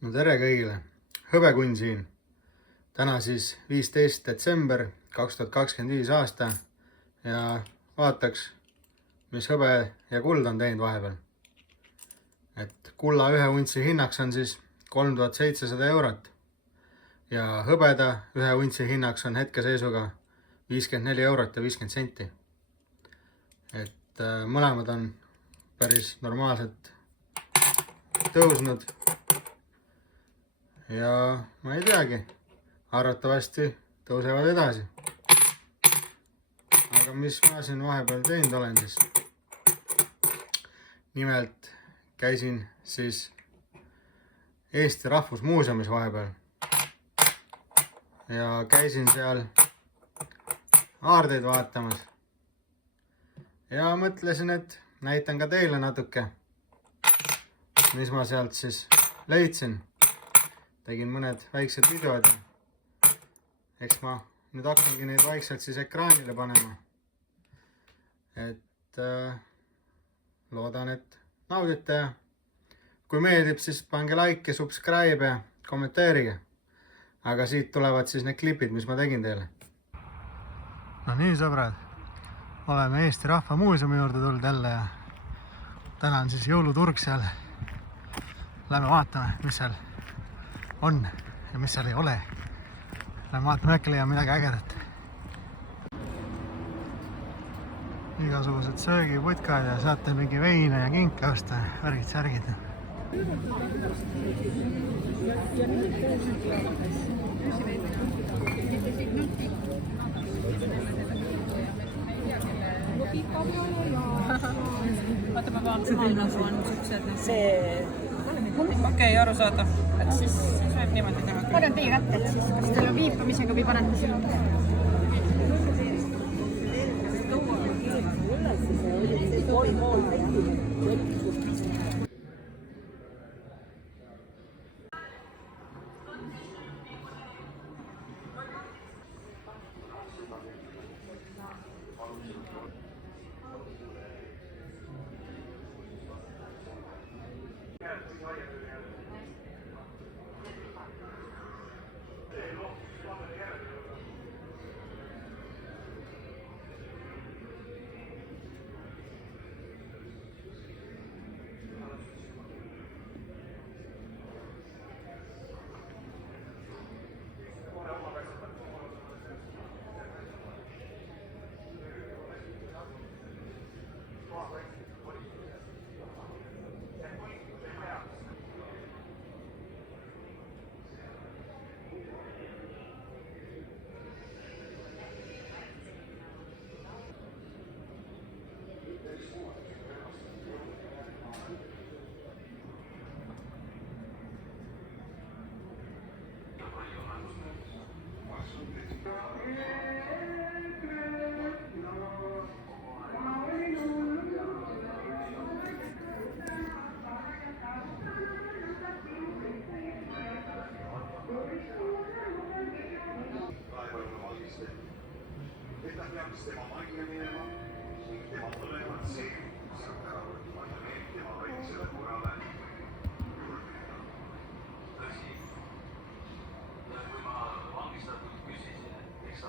No tere kõigile, Hõbekunn siin. Täna siis 15. detsember 2025 aasta ja vaataks, mis hõbe ja kuld on teinud vahepeal. Et kulla ühe untsi hinnaks on siis 3700 eurot ja hõbeda ühe untsi hinnaks on hetkeseisuga 54 eurot ja 50 senti. Et mõlemad on päris normaalselt tõusnud. Ja ma ei teagi, arvatavasti tõusevad edasi. Aga mis ma siin vahepeal teinud olen siis? Nimelt käisin siis Eesti Rahvusmuuseumis vahepeal. Ja käisin seal aardeid vaatamas. Ja mõtlesin, et näitan ka teile natuke, mis ma sealt siis leidsin. Tegin mõned väiksed videod. Eks ma nüüd hakkangi neid vaikselt siis ekraanile panema. Et loodan, et naudite ja kui meeldib, siis pange like ja subscribe ja kommenteerige. Aga siit tulevad siis need klipid, mis ma tegin teile. No nii sõbrad, oleme Eesti Rahvamuuseumi juurde tulnud jälle ja täna on siis jõuluturg seal. Lähme vaatame, mis seal on ja mis seal ei ole. Lähme vaatame, äkki leiame midagi ägedat. Igasugused söögiputkad ja saate mingi veine ja kinke osta. Värgid, särgid. Vaata, ma vaatan, nagu on see okei, arusaadav. Et siis võib niimoodi teha. Ma olen teie kätte, et siis kas teil on viipamisega või panete siin? Tema majja minema, tema tulevad see, kus on ära võtma ja need tema väiksele korrale juurdida. Tõsi, kui ma vangistatud küsisin, et miks sa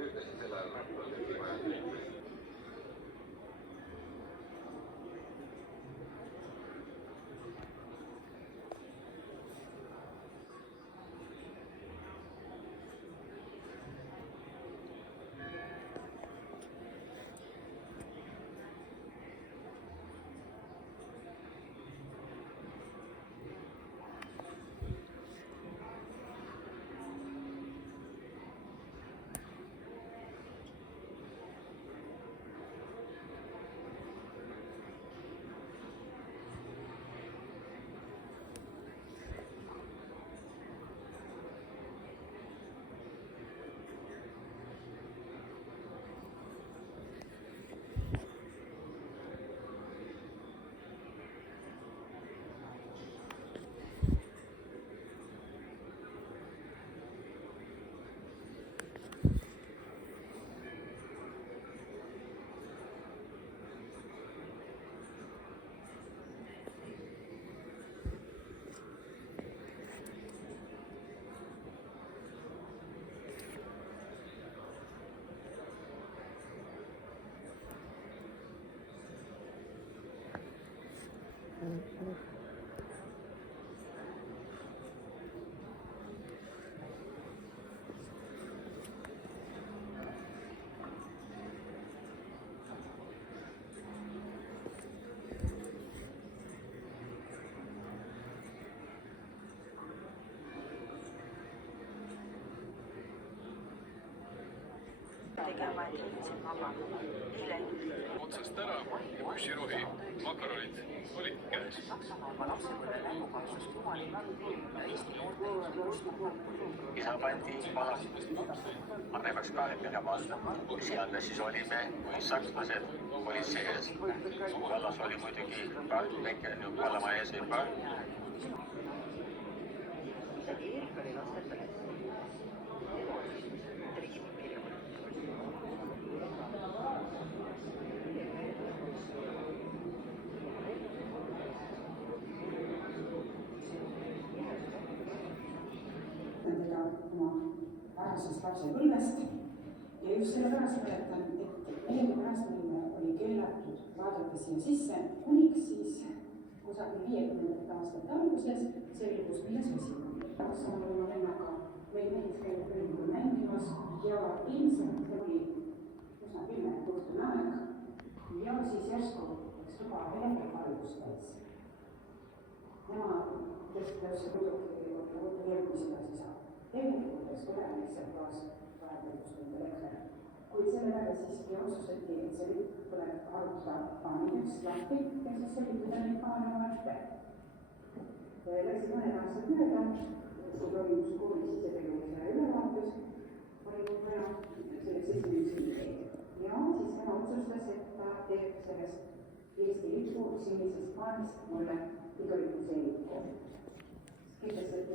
Ütlesin sel ajal rahvale tegema, et võtsin vaba. Eile otsast ära ja püssirohi, makaronid olid käes. Saksamaal lapsepõlve mängukatsust jumali mängu ja Eesti noorte isa pandi maha, aga me peaks ka minema alla. Seal me siis olime, kui sakslased politsei ees. Vallas oli muidugi väike vallamaja ees juba. Erik oli lasteperes. teda oma varasest lapsepõlvest ja just sellepärast mäletan, et millegipärast oli keelatud vaadata siia sisse, kuniks siis kusagil 50. aastate alguses selgus, milles asi on. Kasvanud oma vennaga või mees käib rõngul mängimas ja ilmselt oli üsna pime õhtune aeg ja siis järsku läks tuba elektrivalgust täis. Tema tõstas muidugi järgmisi asi saab. Tegelikult peaks olema lihtsalt gaas vahepeal elekter. Kuid selle peale siiski otsustati, et see lükk tuleb arvutada paanideks lahti ja siis selgitada neid paane ette. Läksid mõned aastad mööda, see toimus kooli sisetegevuse üle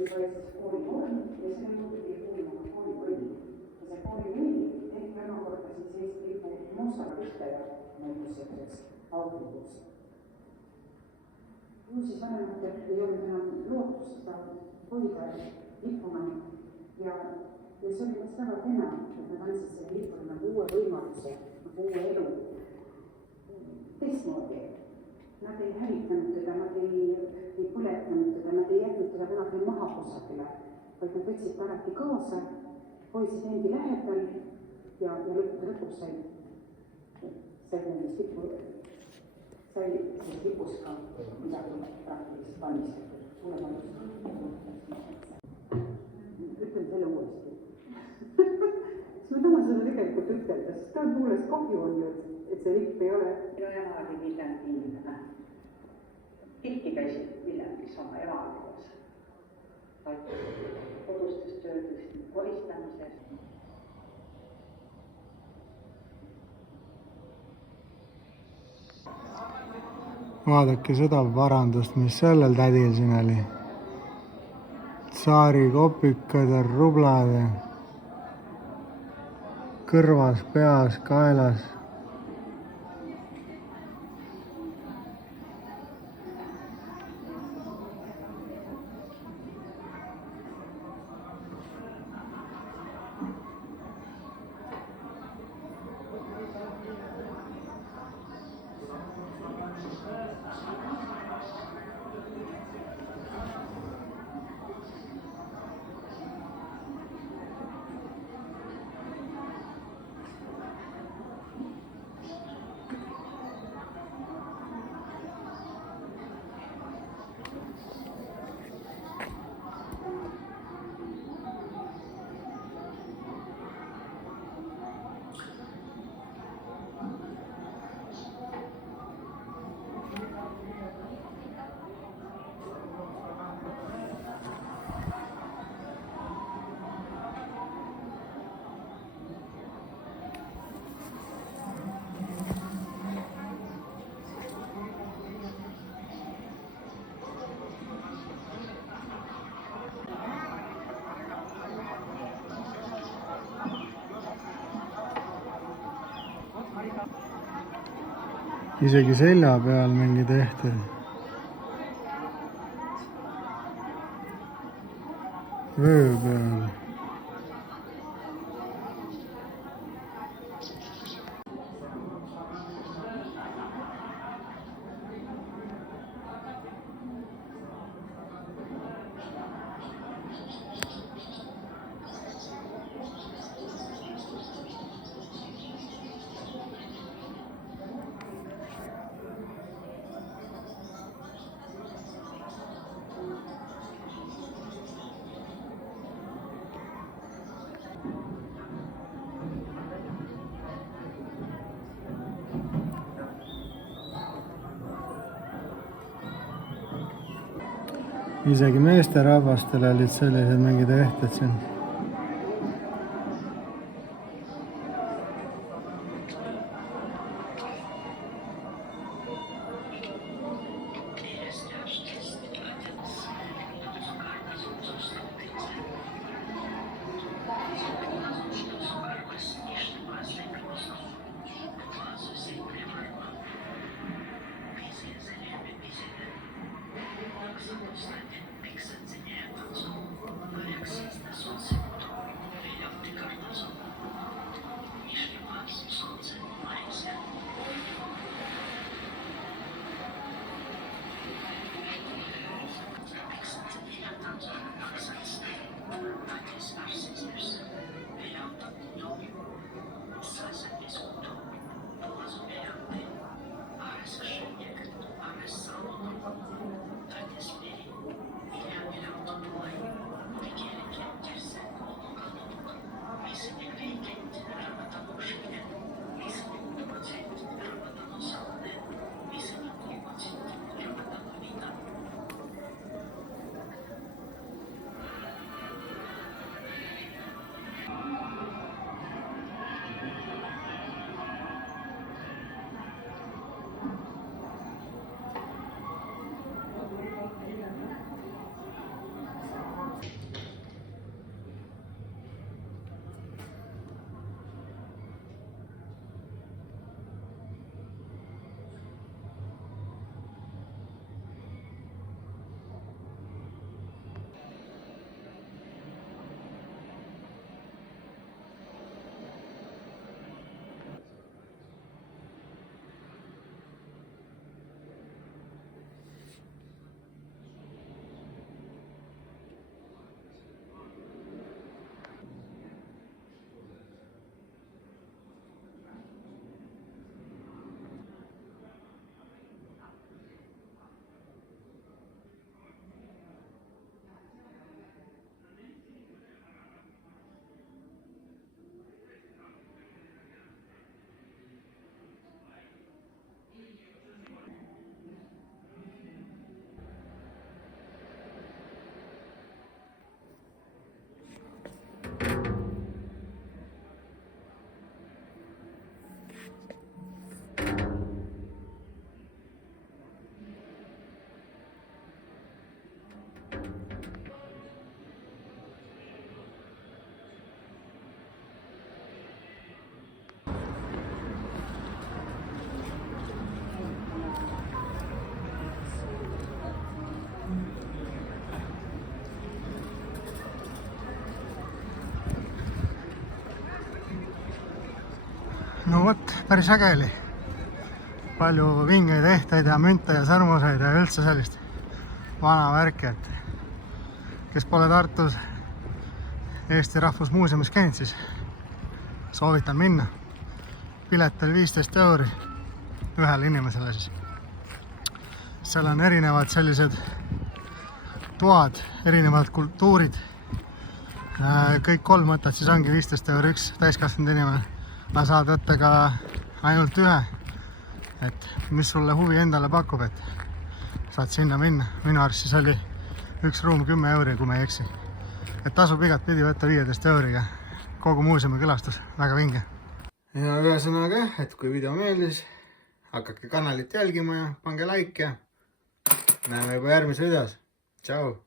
siis oli siis koolivorm ja see muidugi koolivõim. Ja see koolivõim tehti omakorda siis Eesti lipu mustaga pihta ja muutus selliseks auklikuks. Ju siis vanematel ei olnud enam lootust seda hoida lipuna ja see oli vist väga kena, et nad andsid selle lipule nagu uue võimaluse, nagu uue elu teistmoodi. Nad ei hävitanud teda, nad ei põletanud teda, nad ei jätnud teda kunagi maha kusagile, vaid nad võtsid ta alati kaasa, hoidsid endi lähedal ja lõpuks sai nendest lipus ka midagi praktiliselt valmistatud. Ütlen selle uuesti. Ma tahan seda tegelikult ütelda, sest tõepoolest kahju on ju, et see lipp ei ole. Minu ema oli Viljandi inimene. Tihti käisid Viljandis oma emaga koos. Kodustes töödest, koristamisest. Vaadake seda parandust, mis sellel tädil siin oli. Tsaari kopikad ja rublad ja kõrvas, peas, kaelas. Isegi selja peal mingi tehtud. Vöö peal. Isegi meesterahvastel olid sellised mingid ehted siin. no vot, päris äge oli. Palju vingeid ehteid ja münte ja sõrmuseid ja üldse sellist vana värki, et kes pole Tartus Eesti Rahvusmuuseumis käinud, siis soovitan minna. Pilet oli 15 € ühele inimesele siis. Seal on erinevad sellised toad, erinevad kultuurid. Kõik 3 võtad, siis ongi 15 € üks täiskasvanud inimene. Ma saad võtta ka ainult ühe, et mis sulle huvi endale pakub, et saad sinna minna. Minu arust siis oli üks ruum 10 €, kui ma ei eksi. Et tasub igat pidi võtta 15 €-ga. Kogu muuseumi külastus, väga vinge. Ja ühesõnaga, et kui video meeldis, hakake kanalit jälgima ja pange like ja näeme juba järgmises videos. Tšau!